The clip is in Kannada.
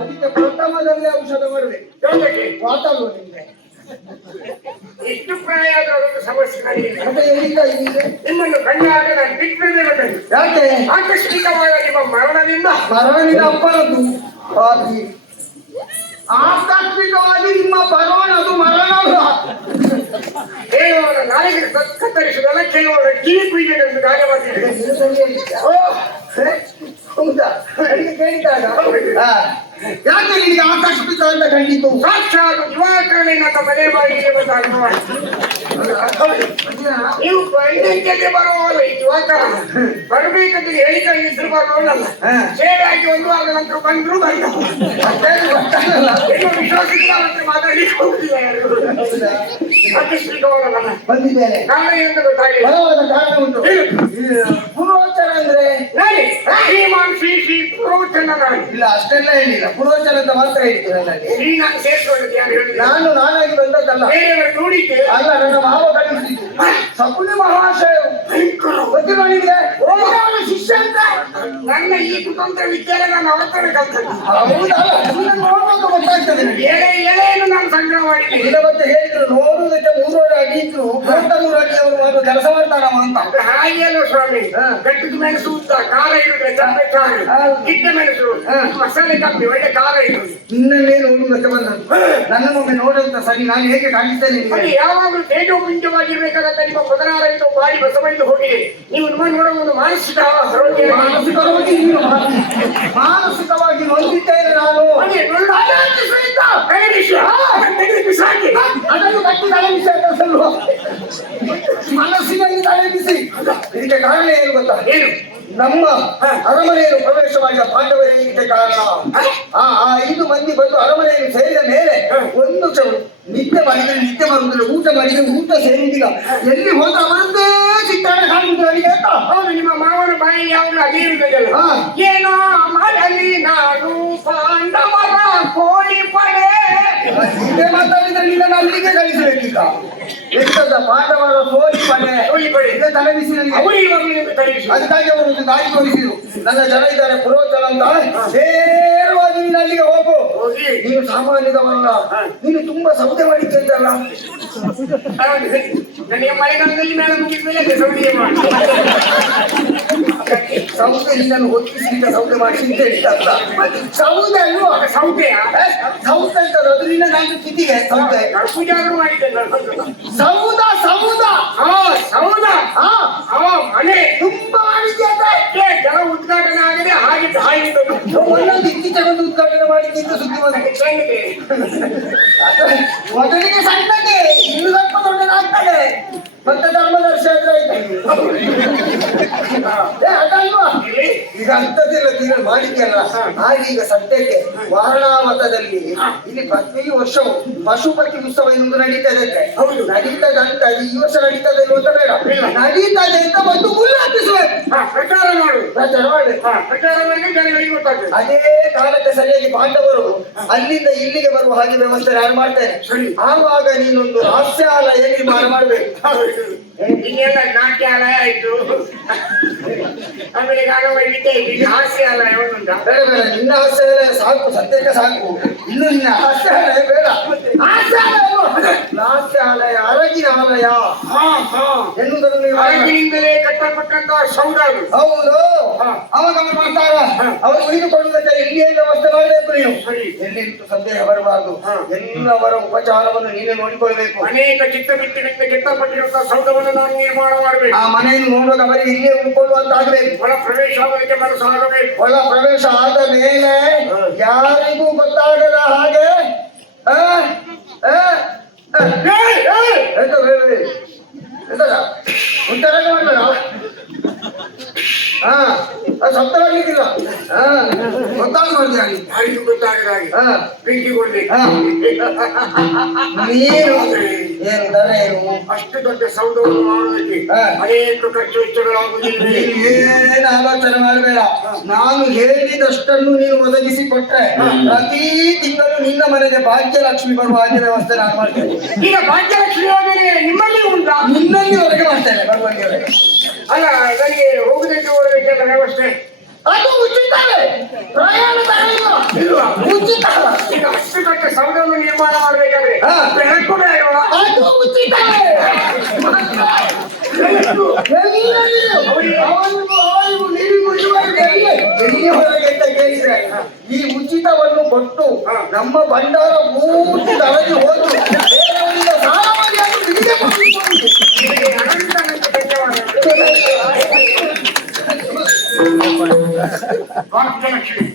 ಅದಕ್ಕೆ ಪ್ರಥಮದಲ್ಲಿ ಔಷಧ ಮಾಡಬೇಕು. ವಾತಾವರಣ ನಿಮ್ಗೆ ಇಷ್ಟು ಪ್ರಾಯ ಆದ್ರೂ ಅದೊಂದು ಸಮಸ್ಯೆ ನನಗೆ. ಅದೇ ಹೇಳಿಲ್ಲ ಈಗ ನಿಮ್ಮನ್ನು ಕಂಡಾಗ ನಾನು ಬಿಟ್ಟರೆ ಗೊತ್ತಾಯ್ತು. ಯಾಕೆ? ಆಕಸ್ಮಿಕವಾದ ನಿಮ್ಮ ಮರಣದಿಂದ ಅಪ್ಪನದ್ದು ಆಕಸ್ಮಿಕವಾಗಿ ನಿಮ್ಮ ಬರೋಣದು ಮರಣದ ಕೇಳುವವರ ನಾಲಿಗೆ ಕತ್ತರಿಸುವುದಲ್ಲ, ಕೇಳುವವರ ಕಿವಿ ಕುಯ್ಯಬೇಕೆಂದು ಕಾರ್ಯ ಮಾಡ್ತಿದ್ದೇನೆ. ಹೌದಾ? ಕೇಳಿದಾಗ ಯಾಕೆ ನಿನಗೆ ಆಕಸ್ಮಿಕ ಅಂತ ಕಂಡಿತು? ಸಾಕ್ಷಾತ್ ದಿವಾಕರಣಿನ ಮನೆ ಬಾಗಿಲಿಗೆ ಬಂದಾಗ ನೀವು ಪಂಡಿತ್ಯಕ್ಕೆ ಬರುವವರು ಈ ದಿವಾಕರ ಬರಬೇಕಂತ ಹೇಳಿದ್ರು ಬರೋಲ್ಲ. ಸೇವೆ ಆಗಿ ಒಂದು ವಾರದ ನಂತರ ಬಂದ್ರು ವಿಶ್ವಾಸಕ್ಕೆ ಮಾತಾಡಿ ಆಕಸ್ಮಿಕವಾಗಲ್ಲ ಬಂದಿದ್ದೇನೆ. ಕಾರಣ ಎಂದು ಗೊತ್ತಾಗಿಲ್ಲ. ಕಾರಣ ಉಂಟು. ಪೂರ್ವೋಚ್ಚರ ಅಂದ್ರೆ ಶ್ರೀಮಾನ್ ಶ್ರೀ ಶ್ರೀ ಪೂರ್ವೋಚ್ಚರ ಇಲ್ಲ, ಅಷ್ಟೆಲ್ಲ ಹೇಳಿಲ್ಲ. ಪೂರ್ವೋಚ್ಚರ ಅಂತ ಮಾತ್ರ ಹೇಳ್ತೀನಿ. ನಾನು ಸೇರಿಸುವಂತೆ ಯಾರು ಹೇಳಿಲ್ಲ. ನಾನಾಗಿ ಬಂದದ್ದಲ್ಲ, ಬೇರೆಯವರು ನೋಡಿದ್ದೆ ಅಲ್ಲ. ನನ್ನ ಮಾವ ಕಳಿಸಿದ್ದು ಸಕುಲಿ ಮಹಾಶಯ ಗೊತ್ತಿಲ್ಲ ನಿಮಗೆ? ಶಿಷ್ಯ ಅಂತ ನನ್ನ ಈ ಕುತಂತ್ರ ವಿಚಾರ ನಾನು ಅವತ್ತೇ ಕಲ್ತದ್ದು. ನೋಡುವಾಗ ಗೊತ್ತಾಗ್ತದೆ. ಎಳೆ ಎಳೆಯನ್ನು ನಾನು ಸಂಗ್ರಹ ಮಾಡಿದ್ದೀನಿ. ಇಲ್ಲ ಮತ್ತೆ ಹೇಳಿದ್ರು ನೋಡುವುದಕ್ಕೆ 300 ಅಡಿ ಇದ್ರು 300 ಅಡಿ ಅವರು ಒಂದು ಕೆಲಸ ಮಾಡ್ತಾರಮ್ಮ ಅಂತ. ಹಾಗೆಲ್ಲ ಸ್ವಾಮಿ, ಗಟ್ಟಿದ ಮೆಣಸು ಉದ್ದ ಖಾರ ಇರುತ್ತೆ, ಚಪ್ಪೆ ಚಾರು ಗಿಡ್ಡ ಮೆಣಸು ಮಸಾಲೆ ಕಪ್ಪಿ ಒಳ್ಳೆ ಖಾರ ಇರುತ್ತೆ. ನಿನ್ನನ್ನೇ ನೋಡುವುದಕ್ಕೆ ಬಂದದ್ದು. ನನ್ನೊಮ್ಮೆ ನೋಡುವಂತ ಸರಿ ನಾನು ಹೇಗೆ ಕಾಣಿಸ್ತೇನೆ? ಯಾವಾಗಲೂ ತೇಜೋಪುಂಜವಾಗಿರ್ಬೇಕಾದಂತ ನಿಮ್ಮ ಪದನಾರನ್ನು ಮಾಡಿ ಬಸವಳಿದು ಹೋಗಿದೆ. ನೀವು ನಿಮ್ಮ ನೋಡುವ ಒಂದು ಮಾನಸಿಕವಾಗಿ ನೊಂದಿದ್ದೇನೆ ನಾನು. ಅದನ್ನು ಕಟ್ಟಿ ತಲೆಬಿಸಿ ಮನಸ್ಸಿನಲ್ಲಿ ತಲೆಬಿಸಿ. ಇದಕ್ಕೆ ಕಾರಣ ಏನು ಗೊತ್ತಾ? ಏನು? ನಮ್ಮ ಅರಮನೆಯನ್ನು ಪ್ರವೇಶವಾಗಿದ್ದ ಪಾಂಡವರೇ ಇದಕ್ಕೆ ಕಾರಣ. ಆ 5 ಮಂದಿ ಬಂದು ಅರಮನೆಯನ್ನು ಸೇರಿದ ಮೇಲೆ ಒಂದು ನಿತ್ಯ ಮಾಡಿದ್ರೆ ನಿತ್ಯ ಬರುವುದಿಲ್ಲ, ಊಟ ಮಾಡಿದ್ರೆ ಊಟ ಸೇರುವುದಿಲ್ಲ. ಎಲ್ಲಿ ಹೋದ ಅವರದ್ದೇ ಚಿತ್ರಣ ಕಾಣುವುದು ನನಗೆ ಅಂತ. ಹೌದು, ನಿಮ್ಮ ಮಾವನ ಬಾಯಿ ಯಾವಾಗಲೂ ಅದೇ ಇರುತ್ತಲ್ಲ. ಏನೋ ಮಾಡಲಿ ನಾನು ಪಾಂಡವರ ಕೋಳಿ ಪಡೆ. ಹೀಗೆ ಮಾತಾಡಿದ್ರೆ ನಿನ್ನ ಅಲ್ಲಿಗೆ ಕಳಿಸಬೇಕೀಗ. ಎಂತದ ಪಾಂಡವರ ಕೋಳಿ ಪಡೆ ಇದೇ ತಲೆಬಿಸಿ ನನಗೆ. ಅದಕ್ಕಾಗಿ ಅವರು ಒಂದು ದಾರಿ ತೋರಿಸಿದ್ರು. ನನ್ನ ಜನ ಇದ್ದಾರೆ ಪುರೋಚನ ಅಂತ, ನೇರವಾಗಿ ನೀನು ಅಲ್ಲಿಗೆ ಹೋಗು. ನೀನು ಸಾಮಾನ್ಯದವರಲ್ಲ, ನೀನು ತುಂಬಾ ಸೌದೆ ಮಾಡಿದ್ದಲ್ಲ. ನನಗೆ ಮಳೆಗಾಲದಲ್ಲಿ ಮೇಲೆ ಮುಗಿದ್ಮೇಲೆ ಸೌದೆ ನಿನ್ನನ್ನು ಒತ್ತಿಸಿದ ಸೌದೆ ಮಾಡಿ ಅಂತ ಹೇಳ್ತಲ್ಲ. ಸೌದೆ ಅಲ್ವಾ? ಸೌದೆ ಸೌದೆ ಅಂತ ಅದು ನಿನ್ನ ನಾನು ಕಿತಿಗೆ ಸೌದೆ ಪೂಜಾರು ಮಾಡಿದ್ದೇನೆ. ಸೌದ ಸೌದ ಸೌದ ಮನೆ ತುಂಬಾ ಮಾಡಿದ್ದೆ. ಜನ ಉದ್ಘಾಟನೆ ಆಗದೆ ಹಾಗಿದ್ದು ಹಾಗಿದ್ದು ಒಂದೊಂದು ಇತ್ತೀಚೆಗೆ ಒಂದು ಉದ್ಘಾಟನೆ ಮಾಡಿದ್ದ ಸುದ್ದಿ ಬಂದಿದೆ. ಮೊದಲಿಗೆ ಸಣ್ಣಗೆ ಇನ್ನು ಸ್ವಲ್ಪ ದೊಡ್ಡದಾಗ್ತದೆ. ಮತ್ತೆ ಧರ್ಮದರ್ಶಿ ಅಂದ್ರೆ ಅದಲ್ವಾ? ಈಗ ಅಂಥದ್ದೆಲ್ಲ ತೀರ ಮಾಡಿದ್ಯಲ್ಲ. ಹಾಗೆ ಈಗ ಸದ್ಯಕ್ಕೆ ವಾರಣಾವತದಲ್ಲಿ ಇಲ್ಲಿ ಪ್ರತಿ ವರ್ಷವೂ ಪಶುಪತಿ ಉತ್ಸವ ಎನ್ನುವುದು ನಡೀತದೆ. ಹೌದು, ನಡೀತದೆ ಅಂತ ಈ ವರ್ಷ ನಡೀತದೆ ಅಂತ ಬೇಡ, ನಡೀತದೆ ಅಂತ ಒಂದು ಗುಲ್ಲು ಹಾಕಿಸ್ಬೇಕು. ಪ್ರಚಾರ ಮಾಡು, ಪ್ರಚಾರ ಮಾಡಬೇಕು. ಪ್ರಚಾರ ಮಾಡಿ ಜನಗಳಿಗೆ ಗೊತ್ತಾಗ್ತದೆ. ಅದೇ ಕಾಲಕ್ಕೆ ಸರಿಯಾಗಿ ಪಾಂಡವರು ಅಲ್ಲಿಂದ ಇಲ್ಲಿಗೆ ಬರುವ ಹಾಗೆ ವ್ಯವಸ್ಥೆ ನಾನು ಮಾಡ್ತೇನೆ. ಆವಾಗ ನೀನೊಂದು ಹಾಸ್ಯಾಲಯ ನಿರ್ಮಾಣ ಮಾಡಬೇಕು. ಇನ್ನೆಲ್ಲ ನಾಟ್ಯಾಲಯ ಆಯ್ತು, ಆಮೇಲೆ ವೈವಿಧ್ಯ ಆಯ್ತು, ಈಗ ಹಾಸ್ಯಾಲಯ ಒಂದುಂಟ. ಬೇಡ ಬೇಡ, ನಿನ್ನ ಹಾಸ್ಯಾಲಯ ಸಾಕು, ಸದ್ಯಕ್ಕೆ ಸಾಕು. ಇನ್ನು ನಿನ್ನ ಹಾಸ್ಯಾಲಯ ಬೇಡ. ಹಾಸ್ಯಾಲಯ ಅರಗಿನ ಆಲಯ ಎನ್ನುವುದನ್ನು ನೀವು ಅರಗಿನಿಂದಲೇ ಕಟ್ಟಲ್ಪಟ್ಟಂತಹ ಸೌಧ. ಹೌದು, ಅವಾಗ ಮಾಡ್ತಾರ. ಅವರು ಉಳಿದುಕೊಳ್ಳುವುದಕ್ಕೆ ಎಲ್ಲಿಯೇ ವ್ಯವಸ್ಥೆ ಮಾಡಬೇಕು. ನೀವು ಎಲ್ಲಿಂಟು ಸಂದೇಹ ಬರಬಾರದು. ಎಲ್ಲವರ ಉಪಚಾರವನ್ನು ನೀವೇ ನೋಡಿಕೊಳ್ಬೇಕು. ಅನೇಕ ಚಿತ್ತವೃತ್ತಿಗಳಿಂದ ಕೆತ್ತಲ್ಪಟ್ಟಿರುವಂತಹ ಸೌಧವನ್ನು ನಾನು ನಿರ್ಮಾಣ ಮಾಡಬೇಕು. ಆ ಮನೆಯನ್ನು ನೋಡುವಾಗ ಅವರಿಗೆ ಇಲ್ಲೇ ಉಳ್ಕೊಳ್ಳುವಂತಾಗಬೇಕು. ಒಳ ಪ್ರವೇಶ ಆಗೋದಕ್ಕೆ ಮನಸ್ಸು ಆಗಬೇಕು. ಒಳ ಪ್ರವೇಶ ಆದ ಮೇಲೆ ಯಾರಿಗೂ ಗೊತ್ತಾಗದ ಹಾಗೆ ಎಂತ ಎಂತದ ಉತ್ತರ ಮಾಡಬೇಡ. ಹಾ ಅದು ಶಬ್ದ ಮಾಡ್ಲಿಕ್ಕಿಲ್ಲ. ಹಾ ಗೊತ್ತಾಗ ಮಾಡಿದೆ ಯಾರಿಗೂ ಗೊತ್ತಾಗದ ಹಾಗೆ ಹಾ ಬೆಂಕಿ ಕೊಡ್ಲಿ. ನೀರು ಏನು ದರ ಏನು ಅಷ್ಟು ದೊಡ್ಡ ಸೌಧವನ್ನು ಮಾಡುವುದಕ್ಕೆ ಅನೇಕ ಖರ್ಚು ವೆಚ್ಚಗಳಾಗುವುದಿಲ್ಲ. ಏನು ಆಲೋಚನೆ ಮಾಡಬೇಡ. ನಾನು ಹೇಳಿದಷ್ಟನ್ನು ನೀನು ಒದಗಿಸಿ ಕೊಟ್ರೆ ಪ್ರತಿ ತಿಂಗಳು ನಿನ್ನ ಮನೆಗೆ ಭಾಗ್ಯಲಕ್ಷ್ಮಿ ಬರುವ ಹಾಗೆ ವ್ಯವಸ್ಥೆ ನಾನು ಮಾಡ್ತೇನೆ. ಈಗ ಭಾಗ್ಯಲಕ್ಷ್ಮಿ ಯೋಜನೆ ನಿಮ್ಮಲ್ಲಿ ಉಂಟಾ? ನಿನ್ನಲ್ಲಿ ಹೊರಗೆ ಮಾಡ್ತೇನೆ ಬರುವಂಗೆ. ಅಲ್ಲ ನನಗೆ ಹೋಗದಕ್ಕೆ ಹೋಗಬೇಕೆಂಬ ವ್ಯವಸ್ಥೆ ಅದು ಉಚಿತವೇ, ಪ್ರಯಾಣ ಇಲ್ವಾ? ಉಚಿತ. ಈಗ ಅಷ್ಟು ದೊಡ್ಡ ಸೌಧವನ್ನು ನಿರ್ಮಾಣ ಮಾಡಬೇಕಾದ್ರೆ ಬೆಳಕು ಬೇಡವಾ? ಅದು ಉಚಿತವೇ. ಅವನಿಗೂ ನೀರಿಗೂ ಎಲ್ಲಿ ಹೊರಗೆ ಅಂತ ಕೇಳಿದ್ರೆ ಈ ಉಚಿತವನ್ನು ಕೊಟ್ಟು ನಮ್ಮ ಭಂಡಾರ ಪೂರ್ತಿ ತರಗಿ ಹೋದು ಬೇರೆಯವರಿಂದ ಸಾಲ ಮಾಡಿ ಅದು ನಿಮಗೆ ಭಾಗ್ಯಲಕ್ಷ್ಮಿ